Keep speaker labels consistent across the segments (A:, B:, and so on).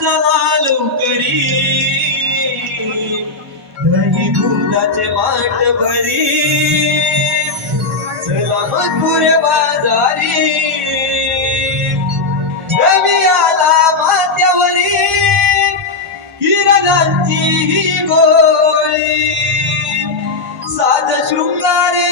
A: चला लवकरी. दही दुधाचे माट भरी. चला मथुरे बाजारी. रवी आला माथ्यावरी. किरणांची ही गोळी. साध शृंगारे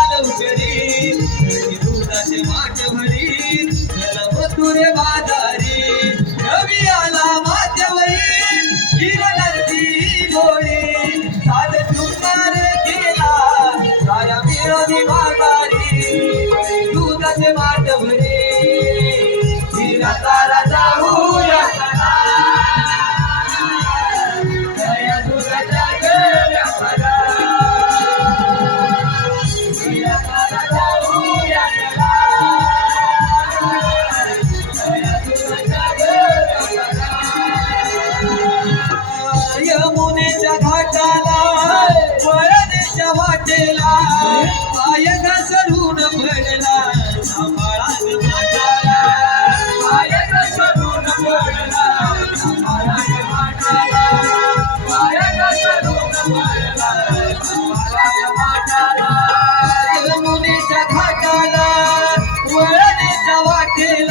A: रे बाजारी रवी आला माथ्यावरी हिरणांची गोळी साध शृंगार केला साऱ्या मिळवणी बाजारी घरी दुधाचे माठ भरी हिरा तारा जाऊया Yeah. वळणेच्या पाय घसरून पडला सांभाळा पाय घसरून पडला सांभाळा पाय घसरून पडला सांभाळा घाटाला वाटेला